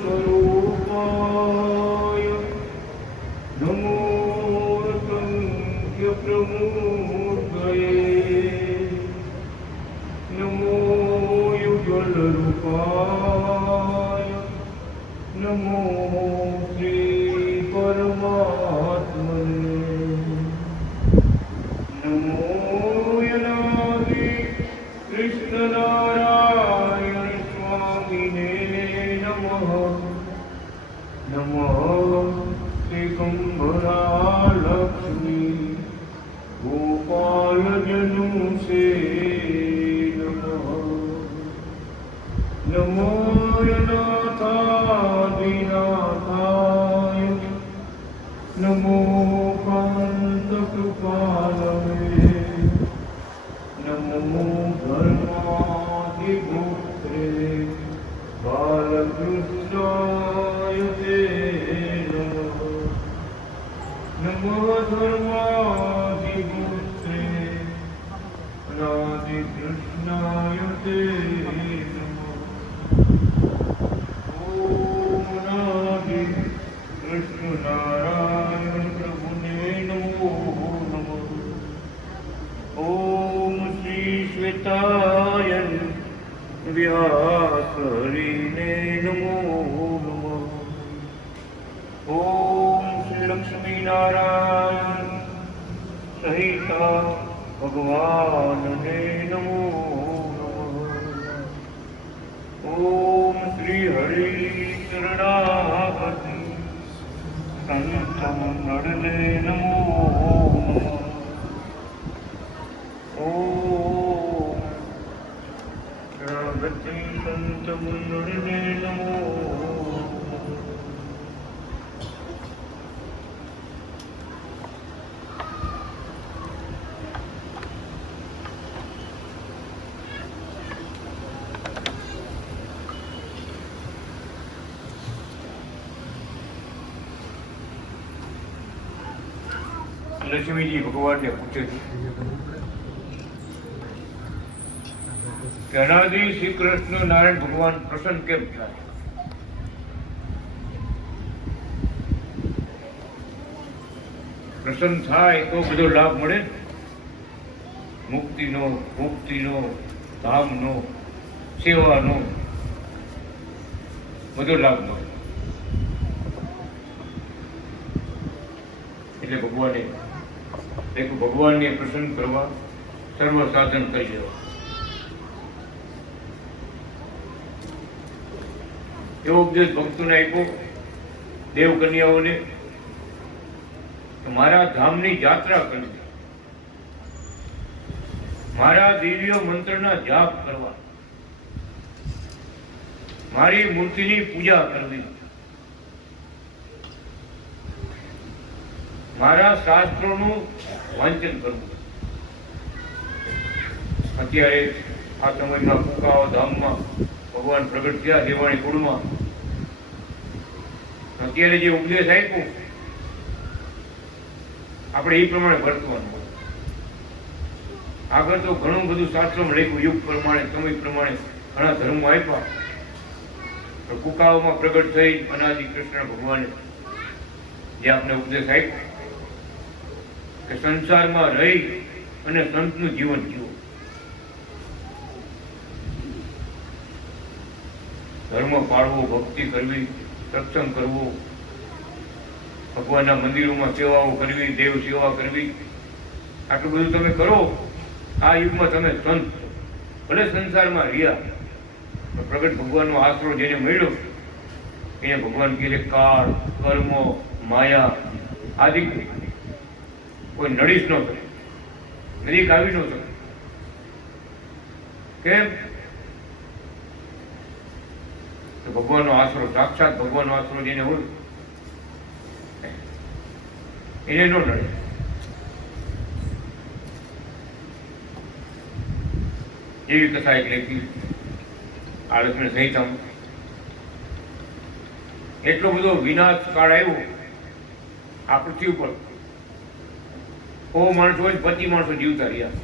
स्वरूपाय नमो प्रमूर्धये नमो युगलरूपाय नमो श्री परमात्मने नमो यनादि कृष्णनारायण स्वामिने नमः नमः दिगंबरा लक्ष्मी गोपाल जनु से नमः नमो नाथादिनाथाय नमो कांत कृपालवे नमो धर्माधिपुत्रे बालकृष्णाय ते नमः नमो धर्माधिपुत्रे अनादिकृष्णाय ते नमः ओम नादि कृष्ण नारायण प्रभुने नमो नमः ओम श्री श्वेतायन व्यासहरिणे नमो नमः ओम श्री लक्ष्मी नारायण सहित भगवान ने नमो नमः ओम श्री हरि शरणागति संत मंडले नमो नमः ओम शरणागति संत मंडले नमो લક્ષ્મીજી ભગવાનને પૂછે છે કે અનાદિ શ્રી કૃષ્ણ નારાયણ ભગવાન પ્રસન્ન કેમ થાય? પ્રસન્ન થાય તો બધો લાભ મળે, મુક્તિનો, મુક્તિનો, ધામનો, સેવાનો બધો લાભ મળે. એટલે ભગવાનને પ્રસન્ન કરવા સર્વ સાધન કરી દેવા. એવો ઉપદેશ ભક્તોને આપ્યો દેવ કન્યાઓને મારા ધામની યાત્રા કરવી, મારા દિવ્ય મંત્રના જાપ કરવા, મારી મૂર્તિની પૂજા કરવી, મારા શાસ્ત્રોનું વાંચન કરવું. અત્યારે આ સમયમાં કુકાઓ ધામમાં ભગવાન પ્રગટ થયા દેવાણી કુળમાં. અત્યારે જે ઉપદેશ આપ્યો આપણે એ પ્રમાણે વર્તવાનું. આગળ તો ઘણું બધું શાસ્ત્રોમાં લખ્યું, યુગ પ્રમાણે, સમય પ્રમાણે ઘણા ધર્મો આપ્યા. પણ કુકાઓમાં પ્રગટ થઈ અનાદિ કૃષ્ણ ભગવાને જે આપણે ઉપદેશ આપ્યો કે સંસારમાં રહી અને સંતનું જીવન જીવો. ધર્મ પાળવો, ભક્તિ કરવી, સત્સંગ કરવો, ભગવાનના મંદિરોમાં સેવાઓ કરવી, દેવ સેવા કરવી, આટલું બધું તમે કરો. આ યુગમાં તમે સંત ભલે સંસારમાં રહ્યા, પ્રગટ ભગવાનનો આશરો જેને મળ્યો એને ભગવાન કહે છે કાળ, કર્મ, માયા આદિ કોઈ નડીશ ન કરે, નજીક આવી ન શકે. કેમ? તો ભગવાનનો આશરો, સાક્ષાત ભગવાનનો આશરો જેને હોય એને ન નડે. એવી કથા એક લખી આ લક્ષ્મણ સંહિતામાં. એટલો બધો વિનાશ કાળ આવ્યો આ પૃથ્વી ઉપર. 100 માણસો હોય 25 માણસો જીવતા રહ્યા.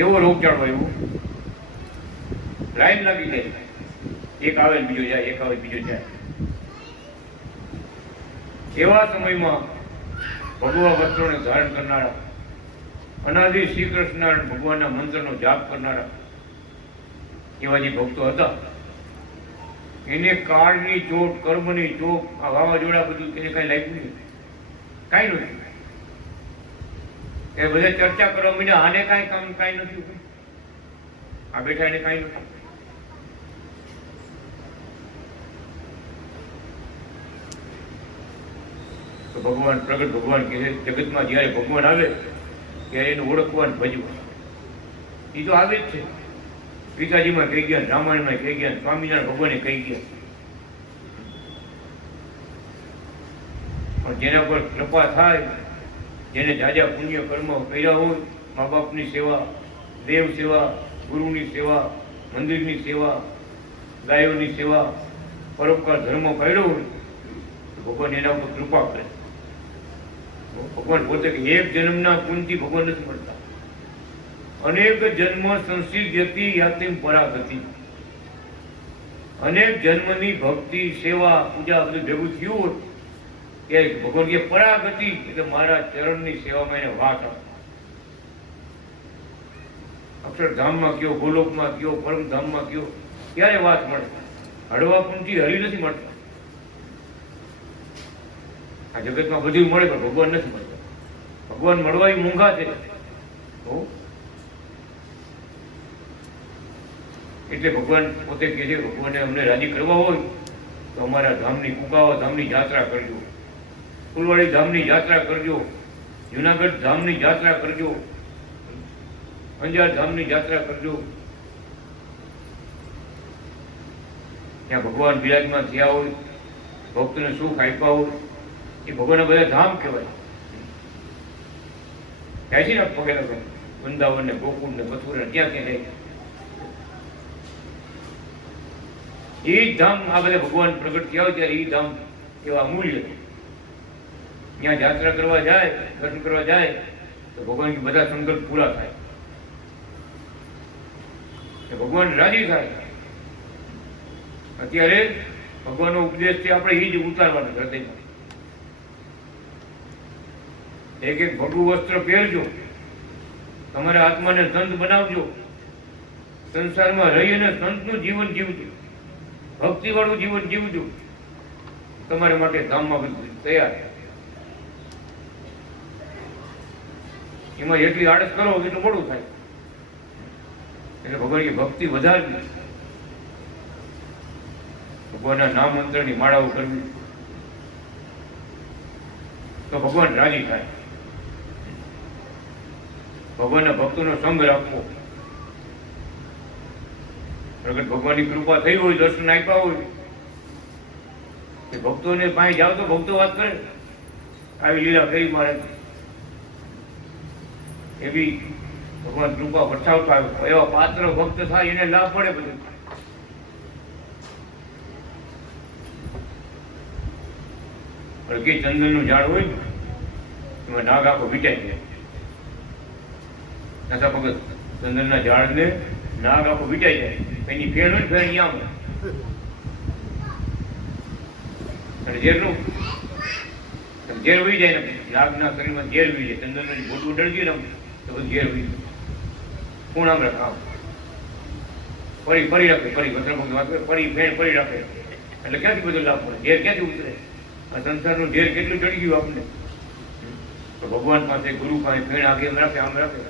એવો રોગચાળો આવ્યો, લાઈન લાગી જાય. એક આવે ને બીજો જાય, એક આવે બીજો જાય. એવા સમયમાં ભગવા વસ્ત્રોને ધારણ કરનારા, અનાદિ શ્રી કૃષ્ણ ભગવાનના મંત્રનો જાપ કરનારા એવા જે ભક્તો હતા, એને કાળની ચોટ, કર્મની ચોટ, આ વાવાઝોડા બધું એને કાંઈ લાગ્યું નહીં, કાંઈ નથી. એ બધા ચર્ચા કરવા માંડ્યા, આને કાંઈ કામ કાંઈ નથી, આ બેઠા એને કાંઈ નથી. તો ભગવાન પ્રગટ ભગવાન કહે છે, જગતમાં જ્યારે ભગવાન આવે ત્યારે એને ઓળખવાનું ભજવું. એ તો આવે જ છે. ગીતાજીમાં કહી ગયા, રામાયણમાં કહી ગયા, સ્વામિનારાયણ ભગવાને કહી ગયા. પણ જેના પર કૃપા થાય, જેને જાજા પુણ્ય કર્મ કર્યા હોય, મા બાપની સેવા, દેવ સેવા, ગુરુની સેવા, મંદિરની સેવા, ગાયોની સેવા, પરોપકાર ધર્મ કર્યો હોય, તો ભગવાન એના ઉપર કૃપા કરે. ભગવાન પોતે એક જન્મના પુણ્યથી ભગવાન નથી મળતા, અનેક જન્મ સંસિદ્ધતિ યાતિમ પરાગતિ. અનેક જન્મની ભક્તિ, સેવા, પૂજા બધું ભેગું થયું હોય કે ભગવાન કે પરાગતિ, એટલે મારા ચરણની સેવામાં એને વાત આવે. અક્ષરધામમાં કયો, ગોલોકમાં કયો, પરમધામમાં કયો, ક્યારે વાત મળે? હળવા પુણ્યથી હરી નથી મળતા. આ જગતમાં બધું મળે પણ ભગવાન નથી મળતા. ભગવાન મળવા એ મૂંઘા છે. એટલે ભગવાન પોતે કહે છે, ભગવાનને અમને રાજી કરવા હોય તો અમારા ધામની, કુકાવા ધામની યાત્રા કરજો, ફૂલવાડી ધામની યાત્રા કરજો, જુનાગઢ ધામની યાત્રા કરજો, અંજાર ધામની યાત્રા કરજો. ત્યાં ભગવાન બિરાજમાન થયા હોય, ભક્તને સુખ આપ્યા હોય, એ ભગવાનના બધા ધામ કહેવાય. જાય છે ને પગે વૃંદાવન ને ગોકુળ ને મથુરા, ક્યાં ક્યાં જાય. એ ધામ, આ બધા ભગવાન પ્રગટ થયા હોય ત્યારે એ ધામ એવા અમૂલ્ય છે. ત્યાં યાત્રા કરવા જાય, દર્શન કરવા જાય તો ભગવાન બધા સંકલ્પ પૂરા થાય, ભગવાન રાજી થાય. અત્યારે ભગવાનનો ઉપદેશ છે, આપણે એ જ ઉતારવાનો હૃદયમાં. એક એક ભગવું વસ્ત્ર પહેરજો, તમારા આત્માને સંત બનાવજો, સંસારમાં રહી અને સંતનું જીવન જીવજો, ભક્તિવાળું જીવન જીવજો. તમારા માટે ધામમાં બધું તૈયાર. એમાં જેટલી આળસ કરો એટલું મોડું થાય. એટલે ભગવાનની ભક્તિ વધારવી, ભગવાનના નામ મંત્રની માળાઓ કરવી, તો ભગવાન રાજી થાય. ભગવાનના ભક્તોનો સંગ રાખવો. પ્રગટ ભગવાનની કૃપા થઈ હોય, દર્શન આપ્યા હોય, એ ભક્તોને પાસે જાઓ તો ભક્તો વાત કરે, આવી લીલા કરી મારે. એવી ભગવાન કૃપા વરસાવતા આવે, એવા પાત્ર ભક્ત થાય એને લાભ પડે બધું. કે ચંદનનું ઝાડ હોય ને એમાં નાગ આખો વીટાઈ જાય. નાથા ભગત ચંદનના ઝાડને નાગ આખો વીટાઈ જાય. એની ફેણ હોય ને ફેણ અહીંયા અને ઝેરનું ઝેર ઉડી જાય ને, નાગના શરીરમાં ઝેર ઉડી જાય. ચંદનનું મોટું ડળજી ને તો બધું ઝેર ઉડી જાય. કોણ આમ રાખે? ફરી ફરી રાખે, ફરી વસ્ત્ર વાત કરે, ફરી ફેણ ફરી રાખે. એટલે ક્યાંથી બધો લાભ મળે? ઝેર ક્યાંથી ઉતરે? આ સંસારનું ઝેર કેટલું ચડી ગયું આપણને. તો ભગવાન પાસે, ગુરુ પાસે ફેણ આગે એમ રાખે, આમ રાખે,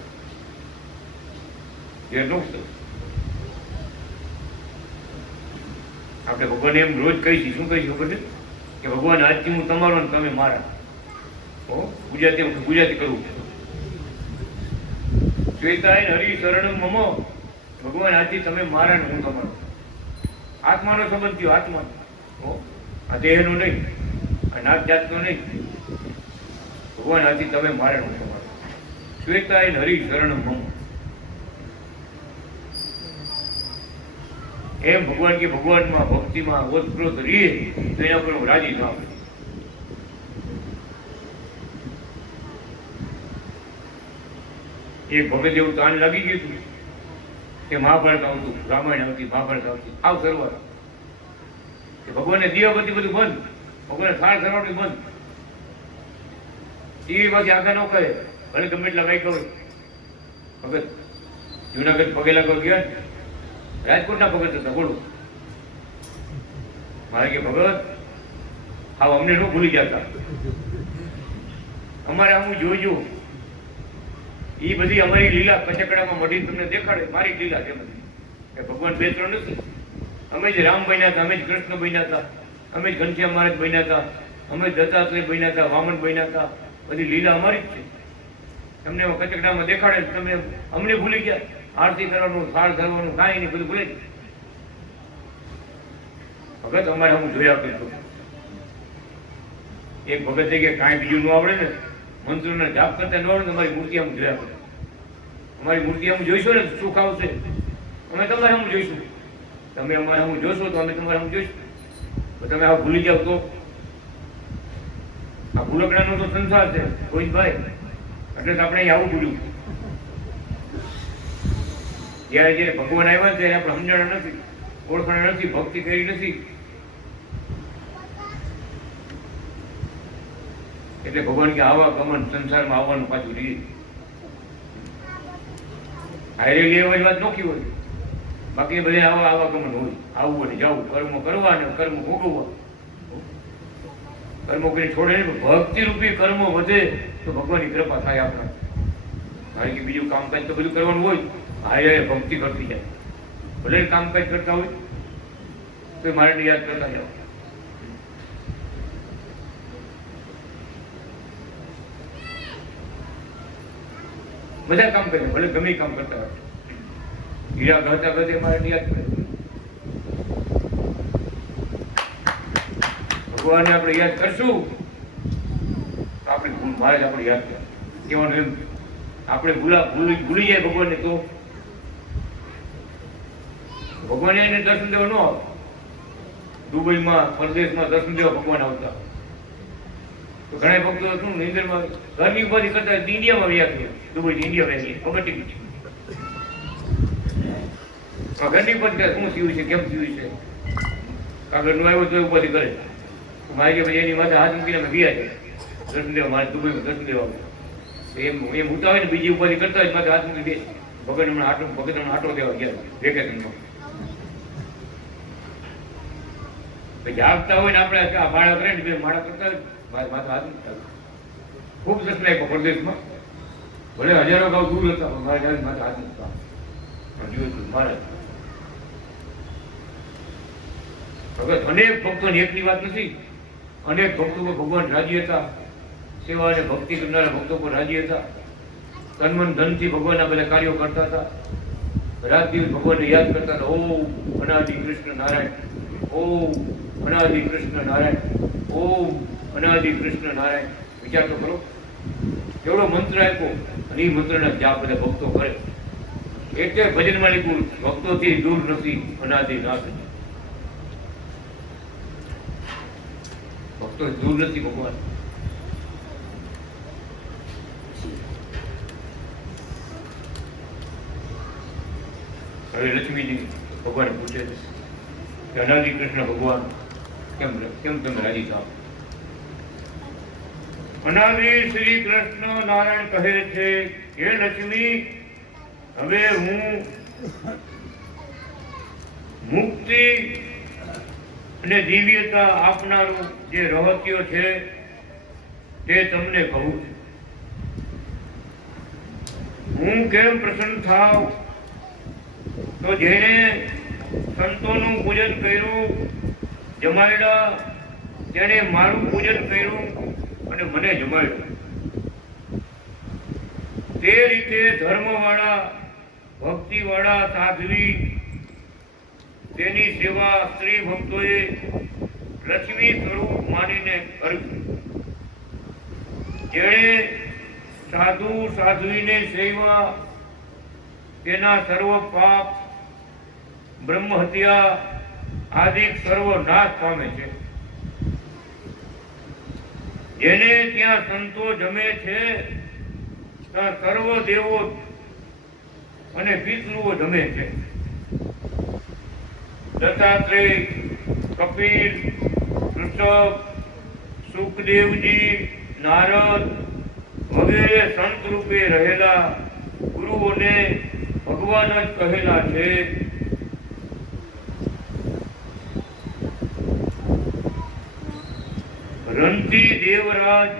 ઝેર નો. આપણે ભગવાન એમ રોજ કહીશું, શું કહીશું ખબર છે કે ભગવાન આજથી હું તમારો ને તમે મારા. ગુજરાતી કરવું. શ્વેતાય હરિ શરણમ મમ, ભગવાન આજથી તમે મારા ને હું તમારો. આત્માનો સંબંધ થયો, આત્મા. આ દેહનો નહીં, આ નાત જાતનો નહીં. ભગવાન આજથી તમે મારા ને હું તમારો. શ્વેતાય હરિ શરણમ મમ. એમ ભગવાન કે ભગવાનમાં ભક્તિમાં ઓતપ્રોત રહીએ તો એના પર હું રાજી થાઉં. એક ભગત એવું તાન લાગી ગયું હતું કે મહાભારત આવતું, રામાયણ આવતી, મહાભારત આવતી, આવ કરવા કે ભગવાનને દીવાબત્તી બધું બંધ, ભગવાનને થાળ ધરવાનું બંધ, ટીવી પાછી આગળ ન કહે, ભલે ગમે એટલા ભાઈ કહો. ભગત જુનાગઢ પગે લાગવા ગયા, રાજકોટના ભગત હતા, બોલો. મારે કે ભગત હા અમને ન ભૂલી જતા, અમારે હું જોઈજો. એ બધી અમારી લીલા કચકડામાં મઢી તમને દેખાડે, મારી લીલા છે બધી. એ ભગવાન બે ત્રણ નથી. અમે જ રામ બન્યા હતા, અમે જ કૃષ્ણ બન્યા હતા, અમે જ ઘનશ્યામ મહારાજ બન્યા હતા, અમે જ દત્તાત્રેય બન્યા હતા, વામન બન્યા હતા. બધી લીલા અમારી જ છે. તમને કચકડામાં દેખાડે, તમે અમને ભૂલી ગયા. આરતી કરવાનું, થાળ ધરવાનું, કાંઈ નહીં, બધું ભૂલે. ભગત અમારે હું જોયા કરતો. એક ભગત કે કાંઈ બીજું ન આવડે ને, મંત્રોને જાપ કરતા ન આવડે, અમારી મૂર્તિ આમ જોયા કરે. અમારી મૂર્તિ આમ જોઈશું ને સુખ આવશે. અમે તમારે હું જોઈશું, તમે અમારે હું જોશો તો અમે તમારે હું જોઈશું. તમે આ ભૂલી જાવ તો આ ભૂલકડાનો તો સંસાર છે કોઈ ભાઈ, એટલે આપણે અહીં આવું ભૂલ્યું. જયારે જયારે ભગવાન આવ્યા ત્યારે આપણે સમજણ નથી, ઓળખાણ નથી, ભક્તિ કરી નથી. એટલે ભગવાન કે આવા ગમન સંસારમાં આવવાનું પાછું રહીએ. હારેલી એવા વાત નોખી હોય, બાકી બધે આવા આવા ગમન હોય. આવવું અને જવું, કર્મ કરવા ને કર્મ ભોગવવા. કર્મો કરી છોડે નહીં, ભક્તિ રૂપી કર્મો વધે તો ભગવાનની કૃપા થાય આપણા. કારણ કે બીજું કામકાજ તો બધું કરવાનું હોય, હારે ભક્તિ કરતી જાય. ભલે કામકાજ કરતા હોય તો મારે યાદ કરતા જાઓ. બધા કામ કરે, ભલે ગમે કામ કરતા હોય. હીરા ગહતા ગહતે મારે યાદ કરે. ભગવાનને આપણે યાદ કરશું તો આપણી ભૂલ મારે જ આપણે યાદ કરે. કહેવાનું એમ આપણે ભૂલી જાય ભગવાનને તો ભગવાન એને દર્શન દેવા ન આવે. દુબઈમાં પરદેશમાં દર્શન દેવા ભગવાન આવતા તો ઘણા ભક્તો શું નિંદરમાં ઘરની ઉપાધિ કરતા ઇન્ડિયામાં વ્યા થયા. દુબઈ ઇન્ડિયા વહેલી પગટી ગઈ. ઘરની ઉપાધિ શું થયું છે, કેમ થયું છે, કાગળનું આવ્યો તો ઉપાધિ કરે. મારે કે એની માથે હાથ મૂકીને અમે ગયા છે દર્શન દેવા, મારે દુબઈમાં દર્શન દેવા. એમ ઉતાવે ને બીજી ઉપાધિ કરતા હોય માથે હાથ મૂકી દે. ભગત હમણાં આટો દેવા ગયા વેકેશનમાં. જાગતા હોય ને આપણે માળા કરે ને માળા કરતા હોય માથે હાથ મૂકતા. ખૂબ દર્શન આપ્યો પરદેશમાં, ભલે હજારો ગાઉ દૂર હતા પણ મારા માથે હાથ મૂકતા. મારે ભગત અનેક ભક્તોની એકની વાત નથી. અનેક ભક્તો પર ભગવાન રાજી હતા. સેવા અને ભક્તિ કરનારા ભક્તો પર રાજી હતા. તનમન ધનથી ભગવાનના બધા કાર્યો કરતા હતા. રાત દિવસ ભગવાનને યાદ કરતા હતા. ઓમ અનાદિ કૃષ્ણ નારાયણ, ઓમ અનાદિ કૃષ્ણ નારાયણ, ઓમ અનાદિ કૃષ્ણ નારાયણ. વિચાર તો કરો, એવડો મંત્ર આપ્યો અને એ મંત્રના જાપ બધા ભક્તો કરે. એટલે ભજન માલિકું ભક્તોથી દૂર નથી, અનાદિ નાથ. ભક્તો દૂર નથી ભગવાન. હવે લક્ષ્મીજી ભગવાન પૂછે છે કે અનાદિ કૃષ્ણ ભગવાન કેમ તમે રાજી થાવ? અનાદિ શ્રી કૃષ્ણ નારાયણ કહે છે હે લક્ષ્મી, હવે હું મુક્તિ અને દિવ્યતા આપનારું જે રહસ્ય છે તે તમને કહું છું. હું કેમ પ્રસન્ન થાવ તો જેણે સંતોનું પૂજન કર્યું, જમાડ્યા, તેણે મારું પૂજન કર્યું અને મને જમાડ્યું. તે રીતે ધર્મવાળા, ભક્તિવાળા સાધ્વી તેની સેવા સ્ત્રી ભક્તોએ લક્ષ્મી સ્વરૂપ માનીને કરવી. જેણે સાધુ સાધ્વીને સેવા તેના સર્વ પાપ, બ્રહ્મ હત્યા આદિ સર્વ નાશ પામે છે. જેને ત્યાં સંતો જમે છે ત્યાં સર્વ દેવો અને પિતૃઓ જમે છે. દત્તાત્રેય, કપિલ, ઋષભ, સુખદેવજી, નારદ વગેરે સંત રૂપે રહેલા ગુરુઓને ભગવાન જ કહેલા છે. રંતી દેવરાજ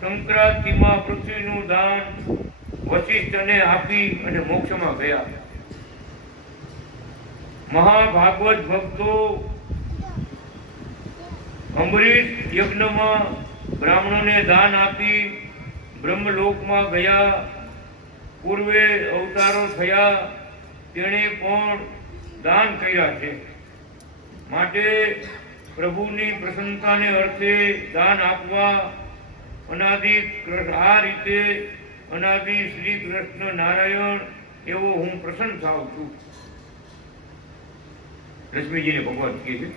સંક્રાંતિમાં પૃથ્વીનું દાન વશિષ્ઠને આપી અને મોક્ષમાં ગયા. મહાભાગવત ભક્તો અમરીશ યજ્ઞમાં બ્રાહ્મણોને દાન આપી બ્રહ્મલોકમાં ગયા. પૂર્વે અવતારો થયા તેણે પણ દાન કર્યા છે. માટે પ્રભુની પ્રસન્નતાને અર્થે દાન આપવા અનાદિ આ રીતે અનાદિ શ્રી કૃષ્ણ નારાયણ એવો હું પ્રસન્ન થાઉં છું. લક્ષ્મીજીને ભગવાન કહે છે.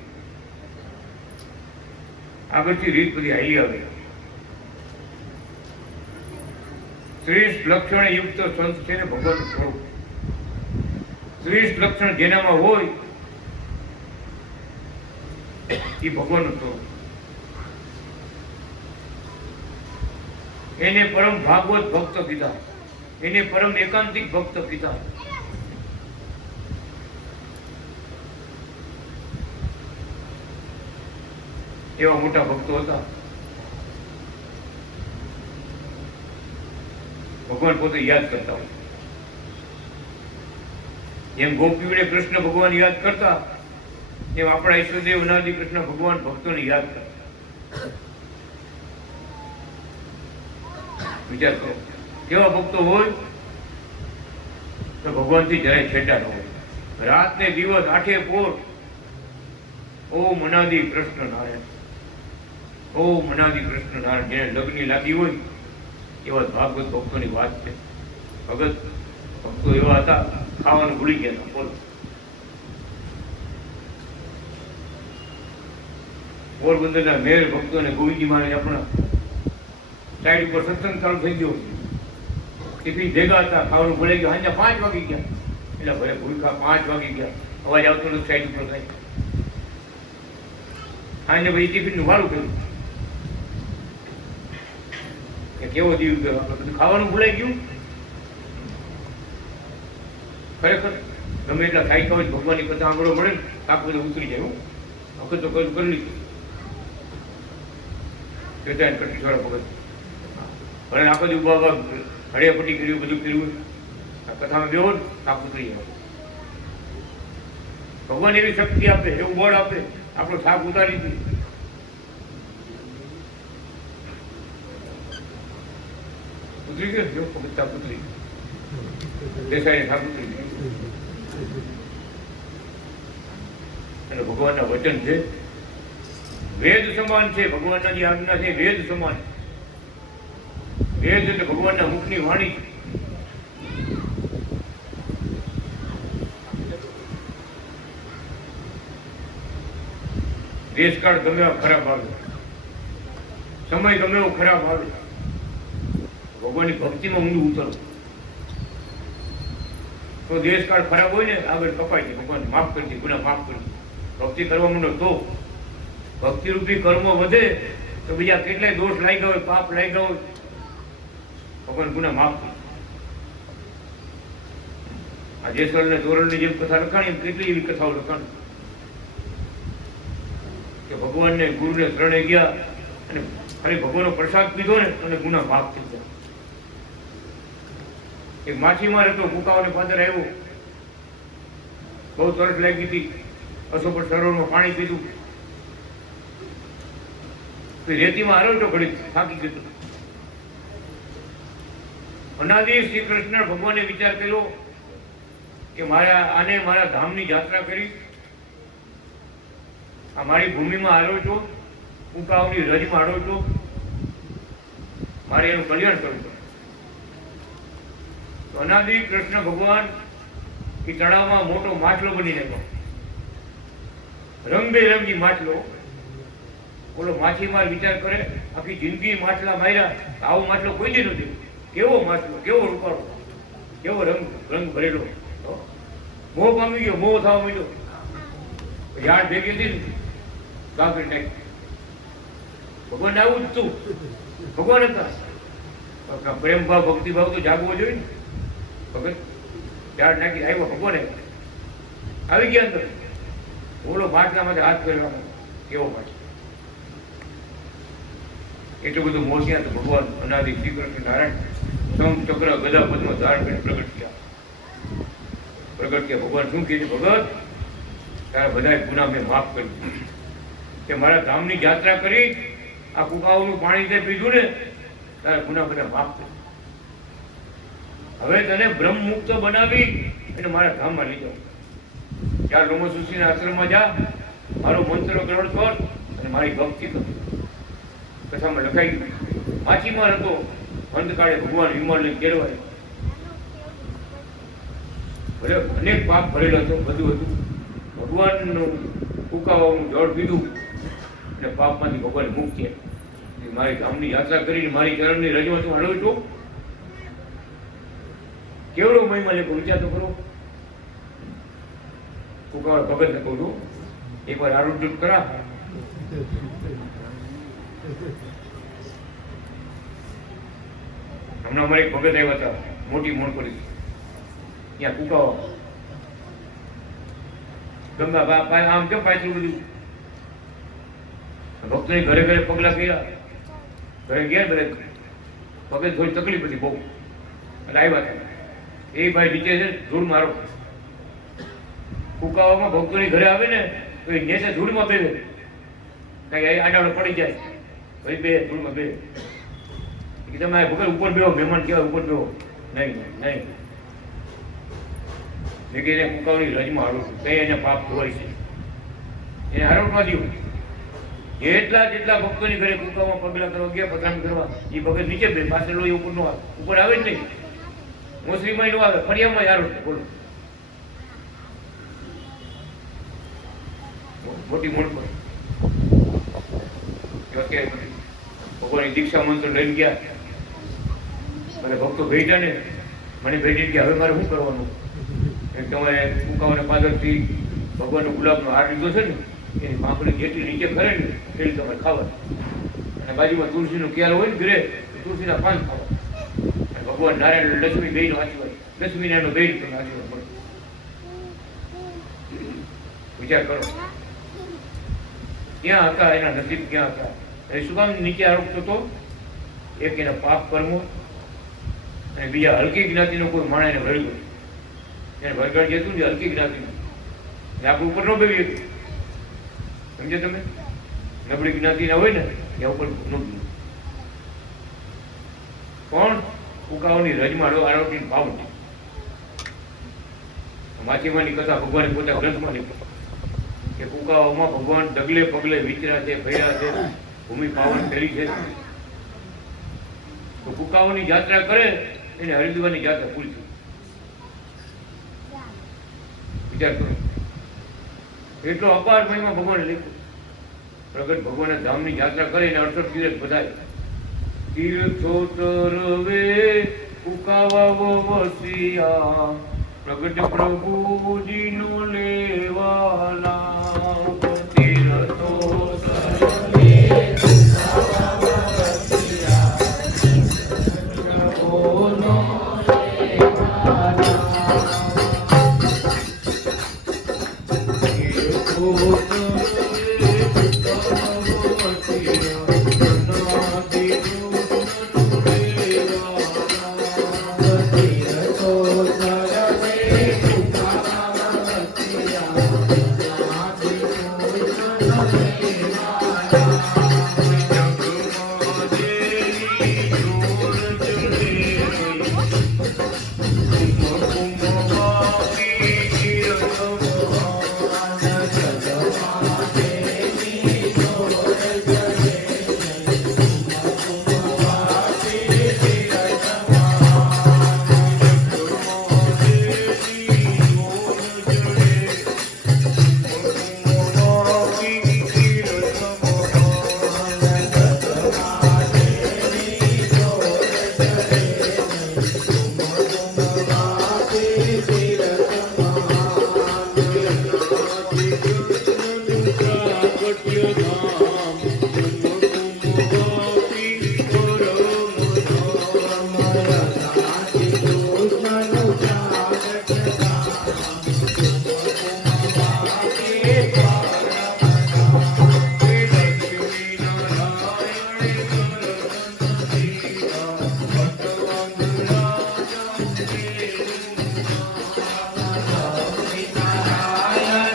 આગળથી રીત બધી આવી આવે. શ્રેષ્ઠ લક્ષણ યુક્ત સંત છે ને ભગવાનનું સ્વરૂપ. શ્રેષ્ઠ લક્ષણ જેનામાં હોય એ ભગવાનનું સ્વરૂપ. એને પરમ ભાગવત ભક્ત કીધા, એને પરમ એકાંતિક ભક્ત કીધા. એવા મોટા ભક્તો હતા. ભગવાન પોતે યાદ કરતા હોય. જેમ ગોપીઓને કૃષ્ણ ભગવાન યાદ કરતા એમ આપણા ઈષ્ટદેવ અનાદિ કૃષ્ણ ભગવાન ભક્તોને યાદ કરતા. વિચાર કરો કેવા ભક્તો હોય તો ભગવાનથી જરાય છેટા ન હોય. રાત ને દિવસ આઠે પોર ઓમ અનાદિ કૃષ્ણ નારાયણ, ઓમ અનાદિ કૃષ્ણ નારાયણ. જેને લગ્ન લાગી હોય એવા ભાગવત ભક્તોની વાત છે. ભગત ભક્તો એવા હતા ખાવાનું ભૂલી ગયા હતા. બોલો પોરબંદરના મેર ભક્તો અને ગોવિંદજી મહારાજ આપણા સાઈડ ઉપર સત્સંગ ચાલુ થઈ ગયો. ટિફિન ભેગા હતા, ખાવાનું ભૂલાઈ ગયું. સાંજે 5 વાગી ગયા. એટલે ભલે ભૂલકા 5 વાગી ગયા, અવાજ આવતો નથી સાઈડ ઉપર થાય. સાંજે પછી ટિફિનનું વાળું કર્યું. કેવો દીવ ગયો, બધું ખાવાનું ભૂલાઈ ગયું. ખરેખર ગમે એટલા ખાઈ ખાવ ભગવાનની કથા આંગળો મળે ને આંખ બધું ઉતરી જાય. વખત તો કરી લીધું કટી છોડા ભગત ભલે આખો દી ઉભા હળિયાપટ્ટી કર્યું, બધું કર્યું. આ કથામાં બેહો ને આંખ ઉતરી જાય. ભગવાન એવી શક્તિ આપે, એવું બળ આપે, આપણો થાક ઉતારી દે. ઉતરી ગયો જો પગથા ઉતરી દેસાઈને થાક ઉતરી ગયો. અને ભગવાનના વચન છે વેદ સમાન છે. ભગવાનના જે આજ્ઞા છે વેદ સમાન. વેદ એટલે ભગવાનના મુખની વાણી છે. દેશકાળ ગમે એવા ખરાબ આવે, સમય ગમે એવો ખરાબ આવે, ભગવાનની ભક્તિમાં ઊંડું ઉતરો તો દેશકાળ ખરાબ હોય ને આગળ કપાય છે. ભગવાન માફ કરી દે, ગુના માફ કરી દે. ભક્તિ કરવા માંડો તો ભક્તિ રૂપી કર્મ વધે તો બીજા કેટલાય દોષ લાગ્યા હોય, પાપ લાગ્યા હોય, ભગવાન ગુના માફ કરે. આ જેસલ ને ધોરણની જેમ કથા લખાણી એમ કેટલી એવી કથાઓ લખાણી કે ભગવાનને ગુરુને શરણે ગયા અને ખાલી ભગવાનનો પ્રસાદ પીધો ને અને ગુના માફ થઈ ગયા. એક માછીમાર હતો, કુકાઓને પાદર આવ્યો, બહુ તરસ લાગી હતી, અસોપર સરોવરમાં પાણી પીધું, રેતીમાં હરવતો ઘડી થાકી ગયો. અનાદિ શ્રી કૃષ્ણ ભગવાને વિચાર કર્યો કે આને મારા ધામની યાત્રા કરી, આ મારી ભૂમિમાં હારો છો, કુકાઓની રજમાં હારો છો, મારે એનું કલ્યાણ કરવું છે. તો અનાદિ કૃષ્ણ ભગવાન એ તળાવમાં મોટો માછલો બનીને ગયો, રંગબેરંગી માછલો. બોલો માછીમાર વિચાર કરે આખી જિંદગી માછલા માર્યા, આવો માછલો કોઈ દી નથી. કેવો માછલો, કેવો રૂપાળો, કેવો રંગ ભરેલો. મોહ પામી ગયો, મોહ થવા માંડ્યો. યાદ ભેગી હતી ને કાંકરી નાખી. ભગવાન આવું જ તું, ભગવાન હતા. પ્રેમ ભાવ ભક્તિ ભાવ તો જાગવો જોઈએ ને. ભગત યાદ નાખી આવ્યો, ભગવાન આવી ગયા અંદર. બોલો માટલામાંથી હાથ ફેરવાનો કેવો પાછો. એટલું બધું મોસ્યા તો ભગવાન અનાદિ શ્રી કૃષ્ણ નારાયણ શંખ ચક્ર ગદા પદ્મ ધારણ કરીને પ્રગટ થયા. ભગવાન શું કીધું? ભગત તારા બધા ગુના મેં માફ કરી કે મારા ધામની યાત્રા કરી, આ કુકાઓનું પાણી તે પીધું ને, તારા ગુના બધા માફ કરી. હવે તને બ્રહ્મ મુક્ત બનાવી અને મારા ધામમાં લઈ જાઉં. ચાર લોમસુષીના આશ્રમમાં જા, મારો મંત્ર ગ્રહણ કર અને મારી ભક્તિ કર. કથામાં લખાઈ ગયું. માછીમાર હતો, અંધકાળે ભગવાન વિમળને કેળવાય. ભલે અનેક પાપ ભરેલો હતો, બધું હતું. ભગવાનનું ફૂંકાવાનું જળ પીધું અને પાપમાંથી ભગવાન મુક્ત થયા. મારી ધામની યાત્રા કરીને મારી ચરણની રજમાં તું હળવું છું. કેવડો મહિમા લેખો વિચાર તો કરો. ફૂંકાવા ભગતને કહું છું, એકવાર આરોગ્ય કરા. હમણાં અમારે એક ભગત આવ્યા હતા, મોટી મોણ કરી ત્યાં કુકાવા ગંગા બાપ આમ કેમ પાછું બધું. ભક્તોની ઘરે ઘરે પગલા ગયા, ઘરે ગયા ઘરે ભગત થોડી તકલીફ હતી બહુ. એટલે આવ્યા હતા એ ભાઈ નીચે છે ધૂળ મારો. કુકાવામાં ભક્તોની ઘરે આવે ને તો એ નીચે ધૂળમાં બેસે, કઈ આડાવડો પડી જાય, ભાઈ બે ધૂળમાં બે. તમે ભગત ઉપર બેહો, મહેમાન કહેવાય ઉપર બેહો. નહીં નહીં એને કુકાવની રજમાં હારું કઈ એને પાપ ધોવાય છે, એને હારવટમાં દઉં. જેટલા ભક્તોની ઘરે કુકામાં પગલા કરવા ગયા પગલામ કરવા, એ ભગત નીચે બે પાછળ લોહી ઉપર નો આવે, ઉપર આવે જ નહીં. મોસરીમાં નો આવે, ફળિયામાં હારું છે. બોલો મોટી મોડ પર ભગવાનની દીક્ષા મંત્ર લઈને ગયા. અને ભક્તો ભેટ્યા ને, મને ભેટી ગયા. હવે મારે શું કરવાનું? તમારે કુકાવાને પાદરથી ભગવાનનો ગુલાબનો હાર લીધો છે ને, એની પાંખડી જેટલી નીચે કરે ને એટલી તમારે ખાવા. અને બાજુમાં તુલસીનો ક્યારો હોય ને ઘરે, તુલસીના પાન ખાવા. અને ભગવાન નારાયણ લક્ષ્મી બેયનો આશીર્વાદ, લક્ષ્મીનારાયણનો બેય તમને આશીર્વાદ મળે. વિચાર કરો ક્યાં હતા એના નસીબ, ક્યાં હતા. એ શું કામ નીચે આરોપતો હતો? એક એના પાપ કર્મો અને બીજા હલકી જ્ઞાતિનો કોઈ માણસ એને ભરગડ્યો. એને ભરગડ જતું ને હલકી જ્ઞાતિનું, આપણે ઉપર ન બેવી હતું. સમજે તમે? નબળી જ્ઞાતિના હોય ને એ ઉપર ન બેવી. કોણ? કુકાઓની રજમાં આરોપી પાવ. માછીમાની કથા ભગવાને પોતા ગ્રંથમાં લીધી કે કુકાઓમાં ભગવાન ડગલે પગલે વિચરા છે, ફર્યા છે, ભૂમિ પાવન કરી છે. તો કુકાઓની યાત્રા કરે એને હરિદ્વારની યાત્રા પૂરી થઈ. વિચાર કરો, એટલો અપાર મહિમા ભગવાને લખ્યો. પ્રગટ ભગવાનના ધામની યાત્રા કરે એને 68 દિવસ બધાય. તીર્થોતર વે કુકાવા વસિયા, પ્રગટ પ્રભુજીનો લેવાલા.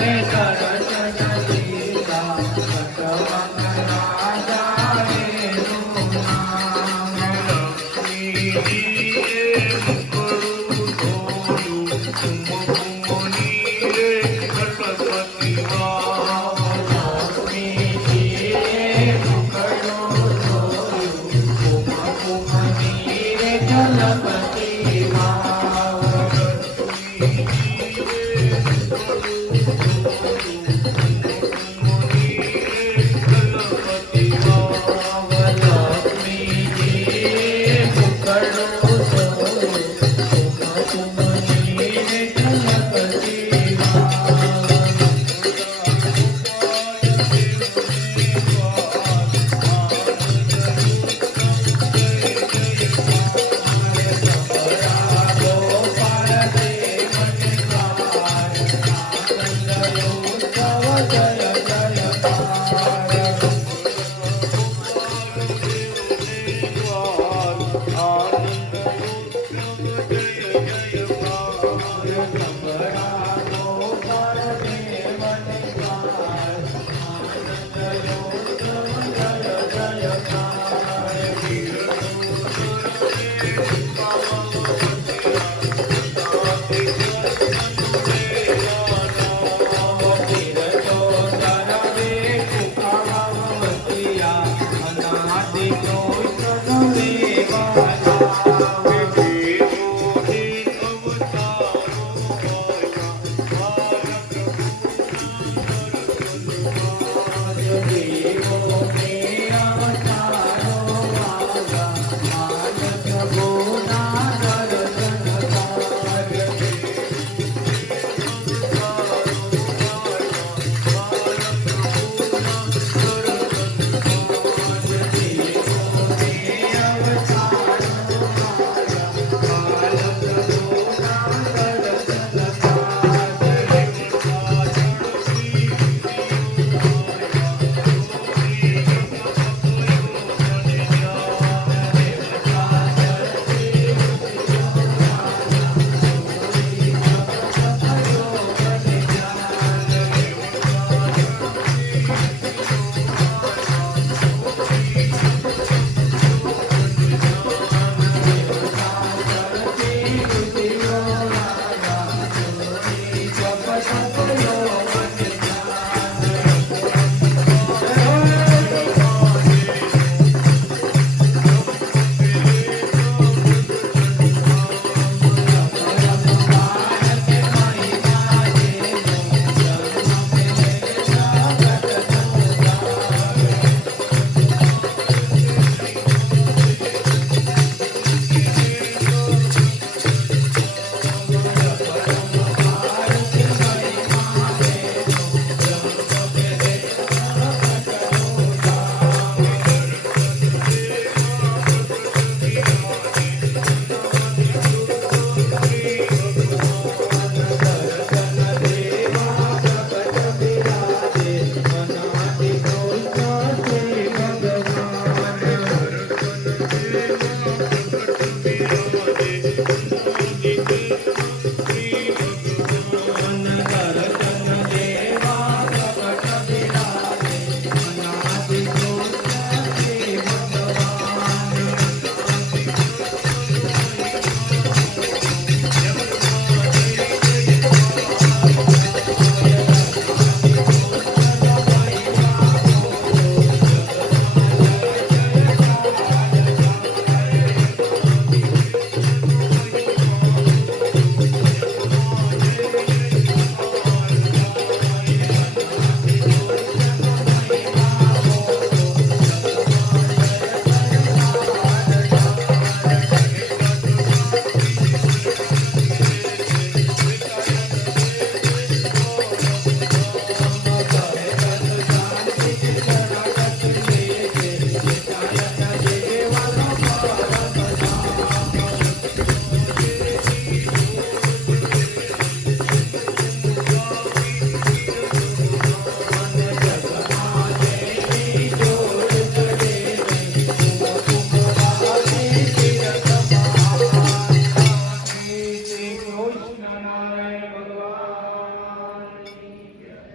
Thank you.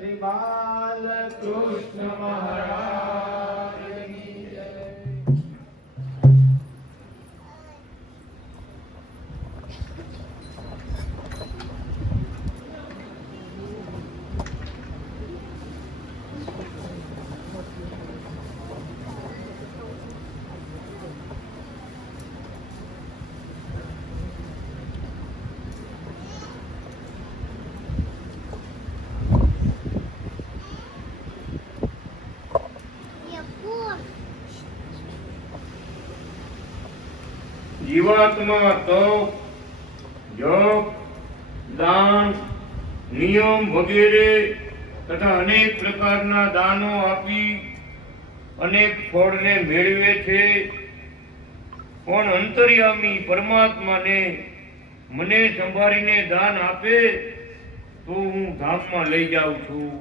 શ્રી બાલકૃષ્ણ મહારાજની જય. જીવાત્મા તપ, જપ, દાન, નિયમ વગેરે તથા અનેક પ્રકારના દાનો આપી અનેક ફળને મેળવે છે, પણ અંતર્યામી પરમાત્માને મને સંભાળીને દાન આપે તો હું ધામમાં લઈ જાઉં છું.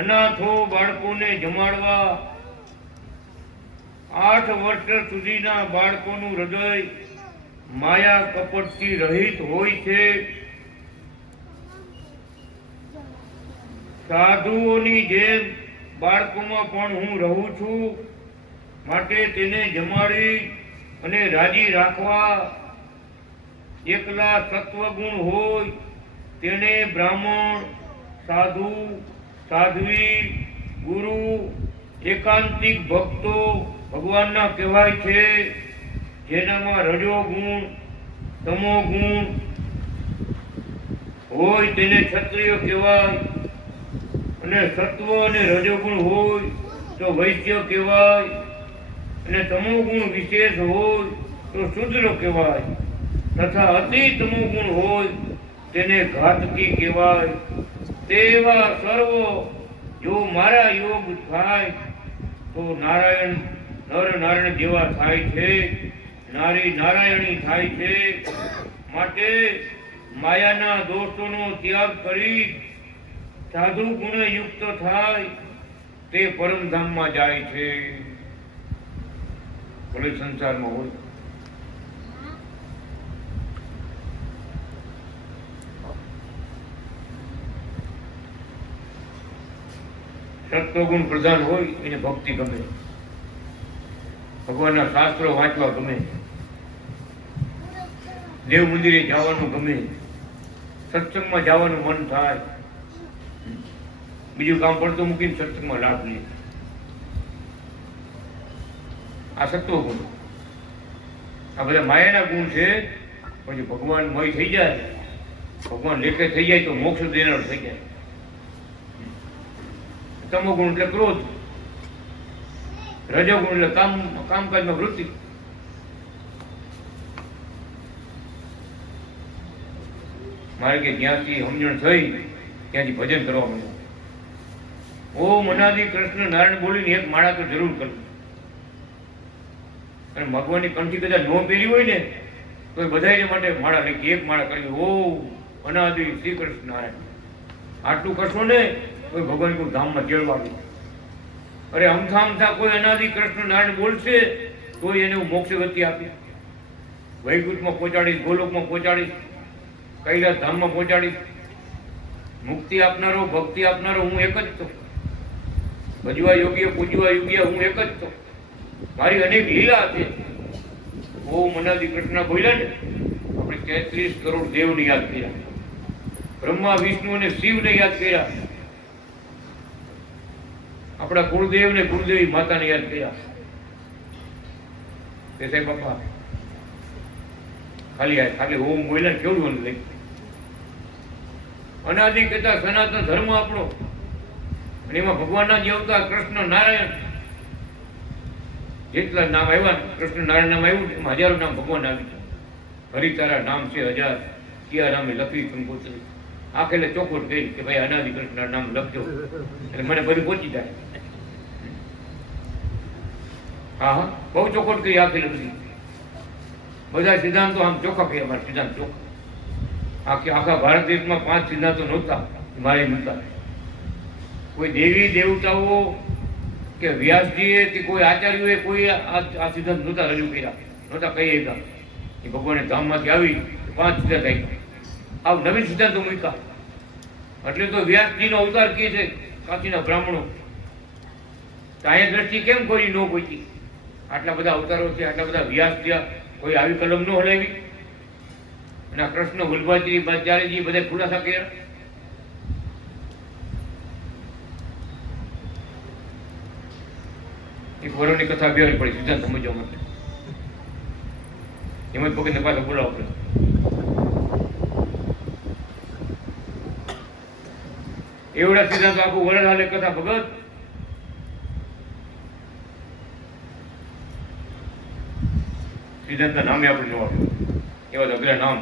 અનાથો બાળકોને જમાડવા 8 વર્ષ સુધીના બાળકોનું હૃદય માયા કપટથી રહિત હોય છે. સાધુઓની જેમ બાળકોમાં પણ હું રહું છું, માટે તેને જમાડી અને રાજી રાખવા. એકલા સત્વગુણ હોય તેને બ્રાહ્મણ, સાધુ, સાધ્વી, ગુરુ, એકાંતિક ભક્તો ભગવાનના કહેવાય છે. જેનામાં રજો ગુણ, તમો ગુણ હોય તેને ક્ષત્રિય કહેવાય, અને સત્વ અને રજોગુણ હોય તો વૈશ્ય કહેવાય, અને તમો ગુણ વિશેષ હોય તો શુદ્ર કહેવાય, તથા અતિ તમો ગુણ હોય તેને ઘાતકી કહેવાય. તેવા સર્વ જો મારા યોગ થાય તો નારાયણ નર નારાયણ જેવા થાય છે, નારી નારાયણી થાય છે. માટે માયાના દોષોનો ત્યાગ કરી સાધુ ગુણે યુક્ત થાય તે પરમધામમાં જાય છે. ભલે સંસારમાં હોય સત્વગુણ પ્રધાન હોય એને ભક્તિ ગમે, ભગવાનના શાસ્ત્રો વાંચવા ગમે, દેવ મંદિરે જવાનું ગમે, સત્સંગમાં જવાનું મન થાય, બીજું કામ પડતું મૂકીને સત્સંગમાં લાભ લે. આ સત્વગુણ, આ બધા માયાના ગુણ છે. પછી ભગવાન મય થઈ જાય, ભગવાન લેખે થઈ જાય તો મોક્ષ દેનાર થઈ જાય. તમોગુણ એટલે ક્રોધ, રજોગુણ એટલે કામકાજમાં વૃત્તિ. મારે કે જ્યાંથી સમજણ થઈ ત્યાંથી ભજન કરવા માંડ્યું. ઓમ અનાદિ કૃષ્ણ નારાયણ બોલીને એક માળા તો જરૂર કરવું. અને ભગવાનની કંઠી કદાચ નો પહેરી હોય ને તો બધાને માટે માળા લખી, એક માળા કરવી. ઓમ અનાદિ શ્રી કૃષ્ણ નારાયણ. આટલું કરશો ને કોઈ ભગવાન કોઈ ધામમાં તેડવા આવે. અરે અમથા કોઈ અનાદિ કૃષ્ણ નારાયણ બોલશે તો એને હું મોક્ષ ગતિ આપી, વૈકુંઠમાં પહોંચાડીશ, ગોલોકમાં પહોંચાડીશ, કૈલાસ ધામમાં પહોંચાડીશ. મુક્તિ આપનારો, ભક્તિ આપનારો હું એક જ છું. ભજવા યોગ્ય, પૂજવા યોગ્ય હું એક જ છું. મારી અનેક લીલા છે. ઓમ અનાદિ કૃષ્ણ બોલ્યા ને આપણે 33 કરોડ દેવને યાદ કર્યા, બ્રહ્મા વિષ્ણુ અને શિવને યાદ કર્યા, આપણા કુળદેવ ને કુળદેવી માતાને યાદ કર્યા. તે સાહેબ બાપા ખાલી ઓમ બોલ્યા ને કેવું મને લઈ. અનાદિ કહેતા સનાતન ધર્મ આપણો, અને એમાં ભગવાનના જે અવતાર કૃષ્ણ નારાયણ, જેટલા નામ આવ્યા કૃષ્ણ નારાયણ નામ આવ્યું એમાં હજારો નામ ભગવાન આવી છે. હરિ તારા નામ છે 1000, કિયા નામે લખી કંકોત્રી. આખેલે ચોખવટ કરી કે ભાઈ અનાદિ કૃષ્ણ નામ લખજો એટલે મને બધું પહોંચી જાય. હા, બહુ ચોખવટ કરી આખેલે બધી. બધા સિદ્ધાંતો આમ ચોખ્ખા કહ્યા, મારા સિદ્ધાંત ચોખ્ખા. આખા ભારત દેશમાં 5 સિદ્ધાંતો નહોતા, મારે નહોતા. કોઈ દેવી દેવતાઓ કે વ્યાસજીએ કે કોઈ આચાર્યોએ કોઈ આ સિદ્ધાંત નહોતા રજૂ કર્યા, નહોતા કહી શક્યા. એ ભગવાને ધામમાંથી આવી 5 સિદ્ધાંત આપ્યા. આવ નવીન સિદ્ધાંતો મૂક્યા. એટલે તો વ્યાસજીનો અવતાર કહે છે કાશીના બ્રાહ્મણો. તો અહીંયા દ્રષ્ટિ કેમ કોઈ ન પહોંચી? આટલા બધા અવતારો છે, આટલા બધા વ્યાસ થયા, કોઈ આવી કલમ ન હલાવી? અને આ કૃષ્ણ વલ્લભાજી બાચાર્યજી બધા ખુલાસા કર્યા. એક વરોની કથા બેહારી પડી સિદ્ધાંત સમજવા માટે. એમાં જ પકડીને પાછા બોલાવો પડે. એવડા સિદ્ધાંતો આખું વરણ હાલે કથા ભગત. સિદ્ધાંતના નામે આપણે જોવા એવા અગ્રા નામ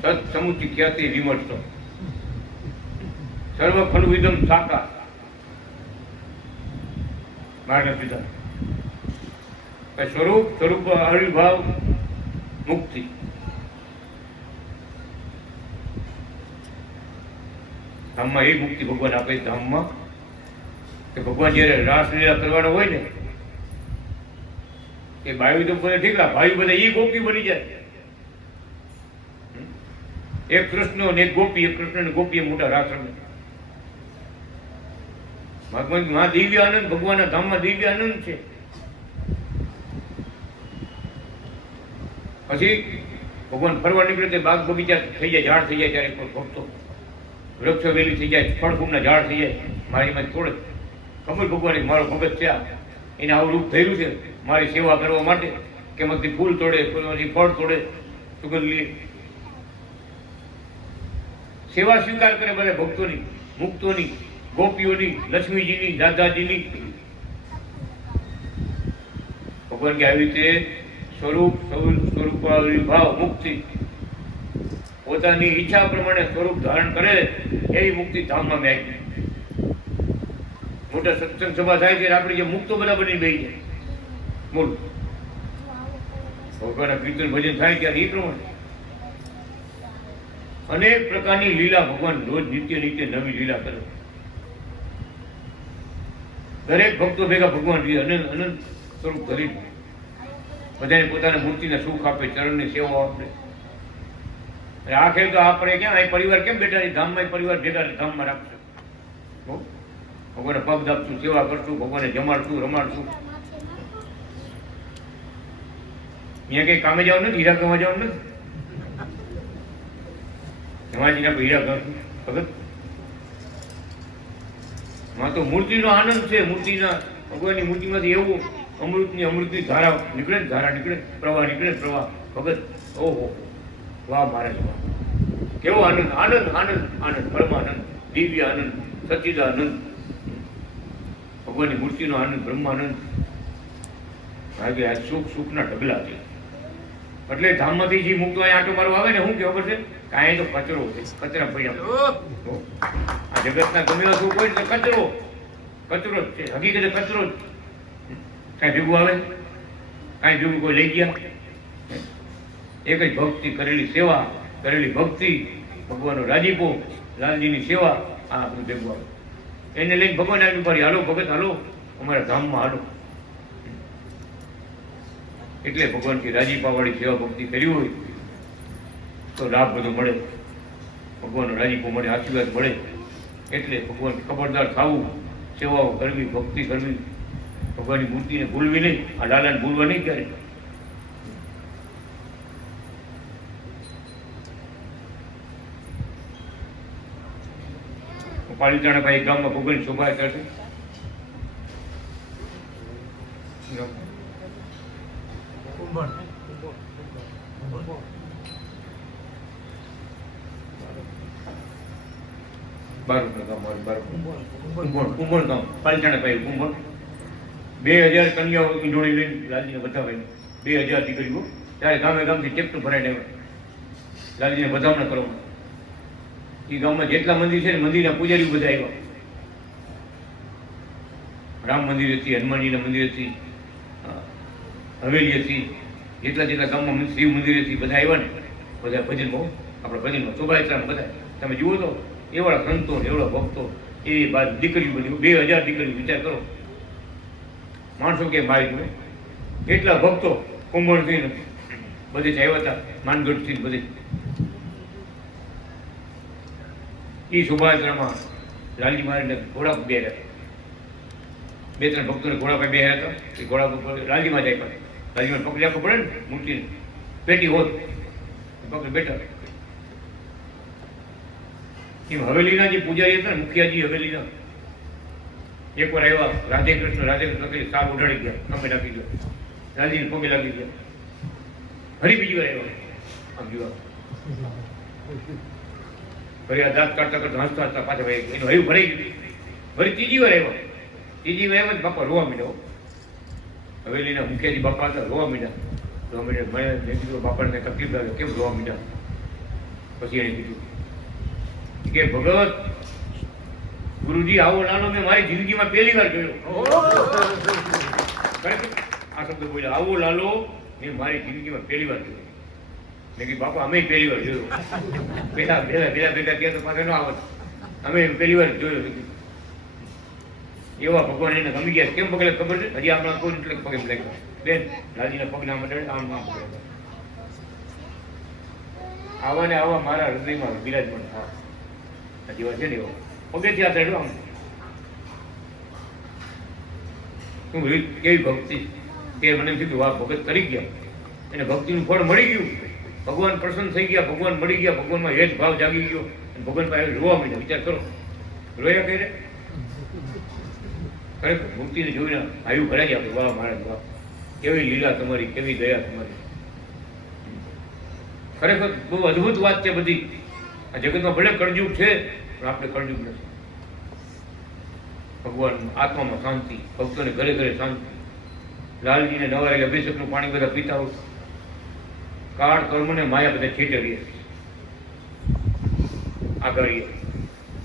સત સમુચિ ખ્યાતિ વિમર્શ સર્વ ખંડવિદમ સાકા માર્ગ સિદ્ધાંત. સ્વરૂપ આવિર્ભાવ મુક્તિ. ધામમાં એ મુક્તિ ભગવાન આપે. ધામમાં કે ભગવાન જયારે રાસલીલા કરવાનો હોય ને એ ભાઈ તો બધા ઠીક ભાઈ બધા એ ગોપી બની જાય. એક કૃષ્ણ ને એક ગોપી, એક કૃષ્ણ ને ગોપી મોટા રાસ રમે. ભગવાન દિવ્ય આનંદ, ભગવાનના ધામમાં દિવ્ય આનંદ છે. પછી ભગવાન ફરવા નીકળે તે બાગ બગીચા થઈ જાય, ઝાડ થઈ જાય. ત્યારે કોઈ ભક્તો વૃક્ષ વેલી થઈ જાય, ફળ ફૂલના ઝાડ થઈ જાય. મારી માં થોડે ખબર ભગવાન મારો ભગત છે, એને આવું રૂપ થયેલું છે મારી સેવા કરવા માટે કે એમાંથી ફૂલ તોડે, ફૂલમાંથી ફળ તોડે, સુગંધ લે, સેવા સ્વીકાર કરે બધા ભક્તોની, મુક્તોની, ગોપીઓની, લક્ષ્મીજીની, દાદાજીની. ભગવાન કે આવી રીતે સ્વરૂપાવિર્ભાવ મુક્તિ પોતાની ઈચ્છા પ્રમાણે સ્વરૂપ ધારણ કરે એવી મુક્તિ ધામમાં મેં. મોટા સત્સંગ સભા થાય છે આપણે જે મુક્તો બધા બની ગઈ છે. બોલ ભગવાનના કીર્તન ભજન થાય ત્યારે એ પ્રમાણે અનેક પ્રકારની લીલા ભગવાન રોજ નિત્ય નિત્ય નવી લીલા કરે. દરેક ભક્તો ભેગા ભગવાન અનંત અનંત સ્વરૂપ ધરી બધાને પોતાના મૂર્તિના સુખ આપે, ચરણની સેવા આપે. આખરે તો આપણે ક્યાં અહીં પરિવાર કેમ બેઠા છે? ધામમાં પરિવાર ભેગા ધામમાં રાખશે. ભગવાને પગ દાબશું, સેવા કરશું, ભગવાને જમાડશું, રમાડશું. અહીંયા કઈ કામે જવાનું નથી, હીરા ગવા જવાનું નથી. જમાજીને આપણે હીરા ગણશું ભગત. માં તો મૂર્તિનો આનંદ છે. મૂર્તિના ભગવાનની મૂર્તિમાંથી એવું અમૃતની ધારા નીકળે ને, ધારા નીકળે, પ્રવાહ નીકળે, પ્રવાહ ભગત. ઓહો વાહ મહારાજ વાહ, કેવો આનંદ, આનંદ આનંદ આનંદ, પરમાનંદ, દિવ્ય આનંદ, સચ્ચિદાનંદ, ભગવાનની મૂર્તિનો આનંદ, બ્રહ્માનંદ. આજે આ સુખના ઢગલા છે. એટલે ધામમાંથી જે મુક્તો અહીંયા આટો મારવા આવે ને, શું ખબર છે? કાંઈ તો કચરો છે, કચરા પડ્યા. આ જગતના ગમે એવા સુખ હોય તો કચરો જ છે. હકીકતે કચરો જ. કાંઈ ભેગું આવે, કાંઈ ભેગું કોઈ લઈ ગયા? એક જ ભક્તિ, કરેલી સેવા, કરેલી ભક્તિ, ભગવાનનો રાજીપો, લાલજીની સેવા, આ બધું ભેગું આવે. એને લઈને ભગવાન આવ્યું પાડી, હાલો ભગત હાલો અમારા ધામમાં હાલો. એટલે ભગવાનથી રાજીપાવાળી સેવા ભક્તિ કરી હોય તો લાભ બધો મળે, ભગવાનનો રાજીપો મળે, આશીર્વાદ મળે. એટલે ભગવાન ખબરદાર થવું, સેવાઓ કરવી, ભક્તિ કરવી, ભગવાનની મૂર્તિને ભૂલવી નહીં, આ લાલાને ભૂલવા નહીં ક્યારે. પાલીતાણા ભાઈ ગામમાં ભગવાનની શોભાયાત્રા છે. કુંભણ ગામ પાલીતાણા ભાઈ કુંભણ 2000 કન્યાઓ ઈંડોળી લઈને લાલજીને વધાવે. 2000 દીકરીઓ ત્યારે ગામે ગામથી ટેક્ટર ભરાઈ લાલજીને વધામણા કરવા. એ ગામમાં જેટલા મંદિર છે ને, મંદિરના પૂજારી બધા આવ્યા. રામ મંદિર હતી, હનુમાનજીના મંદિર હતી, હવેલી હતી, જેટલા ગામમાં શિવ મંદિર હતી, બધા આવ્યા ને. બધા ભજનમાં, આપણા ભજનમાં શોભાયાત્રામાં બધા તમે જુઓ તો એવાળા સંતો, એવડા ભક્તો, એવી બાદ દીકરીઓ બધી 2000 દીકરીઓ. વિચાર કરો માણસો કે મારી જોડે એટલા ભક્તો કુંભણથી બધે આવ્યા હતા, માનગઢથી બધે. એ શોભાયાત્રામાં લાલજી મહારાજને ઘોડા પર બેહ્યા. 2-3 ભક્તોને ઘોડા પર બેહ્યા હતા. એ ઘોડા પર લાલજીમાં જાય પણ લાલજીમાં પકડી આપવું પડે ને મૂર્તિને પેટી હોત પકડી બેઠા. એમ હવેલીના જે પૂજારી હતા ને મુખિયાજી હવેલીના એકવાર આવ્યા, રાધે કૃષ્ણ કરી સાપ ઉડાડી ગયા, ખંભે નાખી ગયો, લાલજીને પગે લાગી ગયા. ફરી બીજી વાર આવ્યા, આમ જોવા ફરી આ દાંત કાઢતા કરતા હસતા પાછા ભાઈ એનું હયું ભરાઈ ગયું. ફરી ત્રીજી વાર આવ્યા બાપા રોવા માંડ્યા. હવેલીના મુખિયાજી બાપા હતા, રોવા માંડ્યા. મેં કીધું બાપાને તકલીફ લાગે, કેમ રોવા માંડ્યા? પછી એને કીધું કે ભગત ગુરુજી આવો નાનો મેં મારી જિંદગીમાં પહેલી વાર જોયો. આ શબ્દ બોલ્યા, આવો લાલો મેં મારી જિંદગીમાં પહેલી વાર જોયો. મેં કીધું બાપા અમે પહેલી વાર જોયો. પેલા ભેગા ત્યાં તો પાછા ન આવત, અમે પહેલી વાર જોયો. એવા ભગવાન એને ગમી ગયા. કેમ પગલે ખબર છે? હજી આપણા કોઈ એટલે પગે લાગ્યો. બેન લાલજીના પગના મંડળ આમ નામ પકડે. આવા ને આવા મારા હૃદયમાં બિરાજમાન થવા જેવા છે ને એવો પગેથી આ ચડ્યો. આમ શું કેવી ભક્તિ કે મને એમ થયું વાહ ભગત કરી ગયા, એને ભક્તિનું ફળ મળી ગયું, ભગવાન પ્રસન્ન થઈ ગયા, ભગવાન મળી ગયા, ભગવાનમાં હેત ભાવ જાગી ગયો, ભગવાન પાસે રોવા માંડ્યા. વિચાર કરો, રોયા કરે ખરેખર ભક્તિને જોઈને આયુ ભરાઈ આપણે વાહ મહારાજ વાહ, કેવી લીલા તમારી, કેવી દયા તમારી. ખરેખર બહુ અદભુત વાત છે બધી. આ જગતમાં ભલે કળયુગ છે પણ આપણે કળયુગ નથી. ભગવાન આત્મામાં શાંતિ, ભક્તોને ઘરે ઘરે શાંતિ. લાલજીને નવારેલ અભિષેકનું પાણી બધા પીતા હોય. કાળ કર્મને માયા બધા છેટરીએ આગળ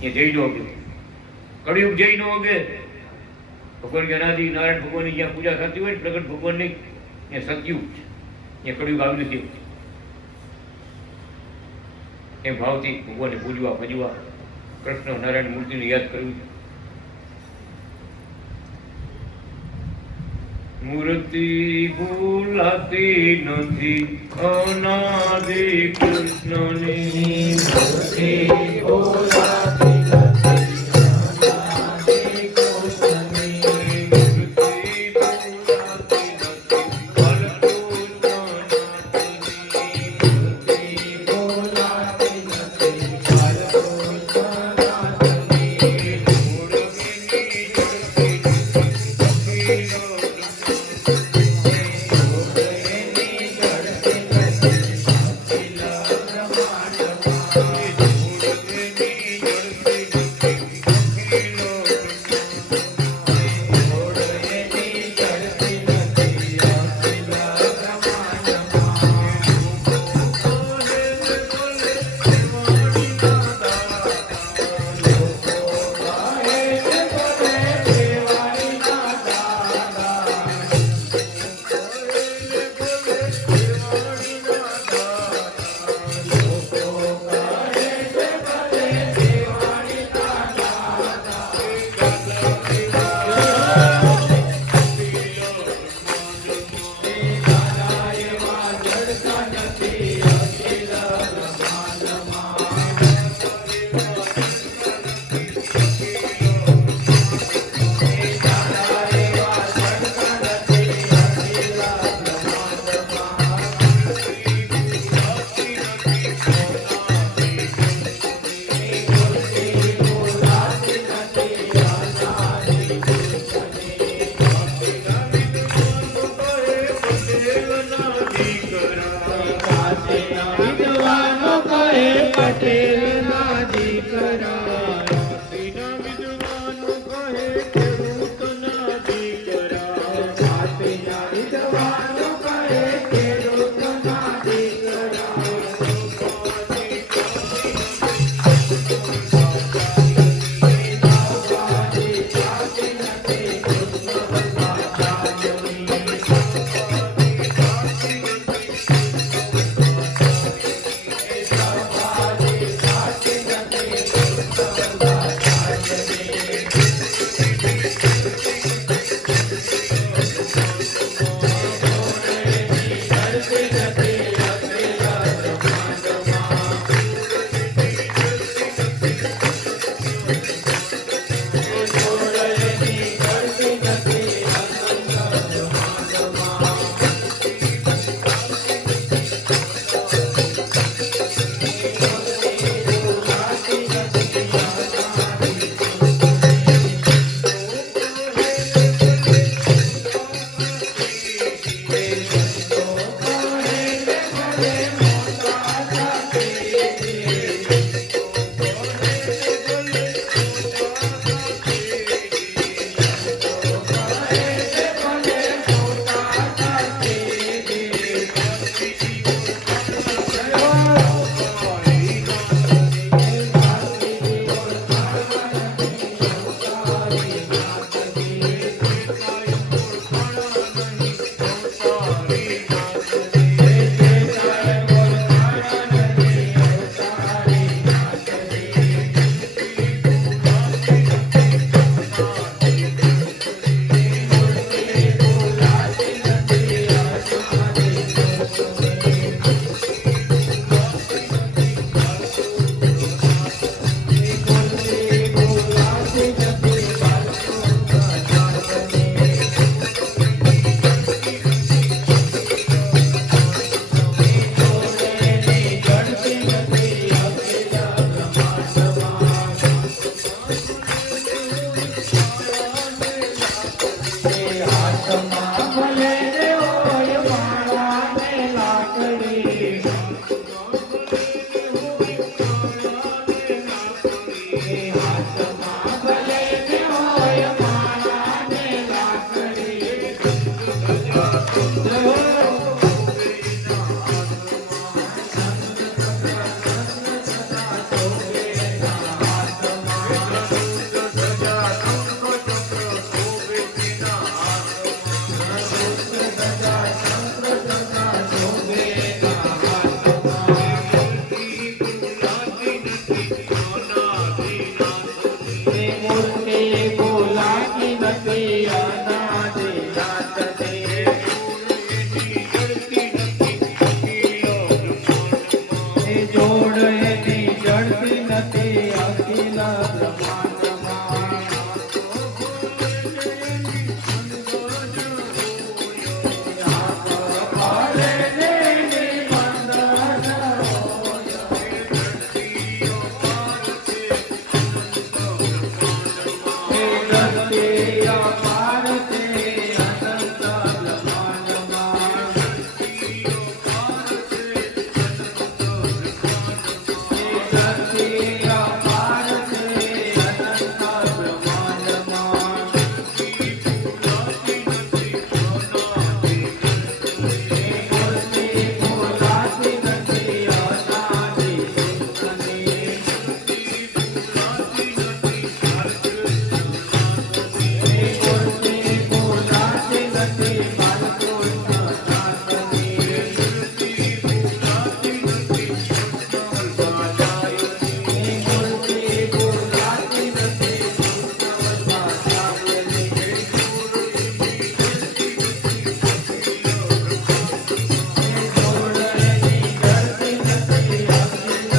એ જઈ નો અગે, કળયુગ જઈ નો અગે. ભગવાન કે અનાદિ નારાયણ ભગવાનની જ્યાં પૂજા થતી હોય ને પ્રગટ ભગવાનની ત્યાં સતયુગ છે, ત્યાં કળયુગ આવી નથી. એમ ભાવથી ભગવાનને પૂજવા ભજવા, કૃષ્ણ નારાયણ મૂર્તિને યાદ કરવી. મૂર્તિ ભૂલાતી નથી અનાદિ કૃષ્ણની, મૂર્તિ ભૂલાતી એ હાથમાં ભલે ને હોય માળા ને લાકડી. જય હો. મૂર્તિ બોલાતી નથી અનાદિ નાથની. એ જોડ એની જડતી નથી અખિલ બ્રહ્માંડમાં. પાડે ને નિબંધન હોય. એ ધરતી અપાર છે અનંત બ્રહ્માંડમાં. એ ધરતી અપાર છે અનંત બ્રહ્માંડમાં. એ મૂર્તિ બોલાતી નથી અનાદિ કૃષ્ણની. એ મૂર્તિ બોલાતી નથી બાલકૃષ્ણ નાથની. એ મૂર્તિ બોલાતી નથી કૃષ્ણવર્મા સામેલી. એ જોડ એની જડતી નથી અખિલ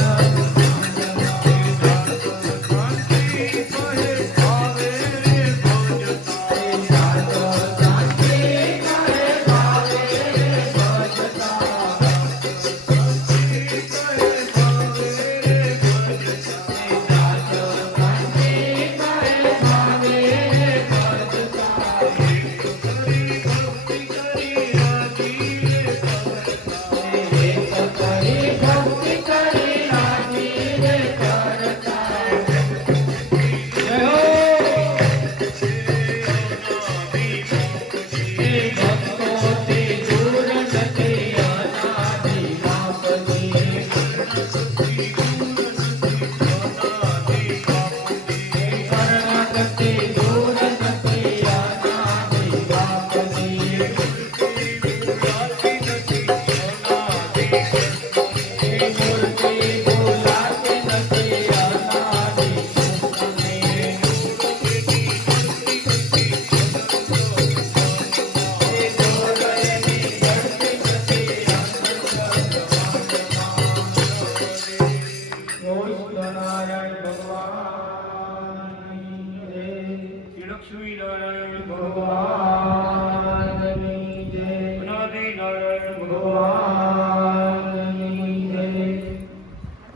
ભક્તોથી દૂર નથી અનાદિ બાપની. શરણાગતિ દૂર નથી અનાદિ બાપની. એ મૂર્તિ બોલાતી નથી અનાદિ કૃષ્ણની. એ જોડ એની જડતી નથી અનંત બ્રહ્માંડમાં. નારાયણ ભગવાન લક્ષ્મી નારાયણ ભગવાન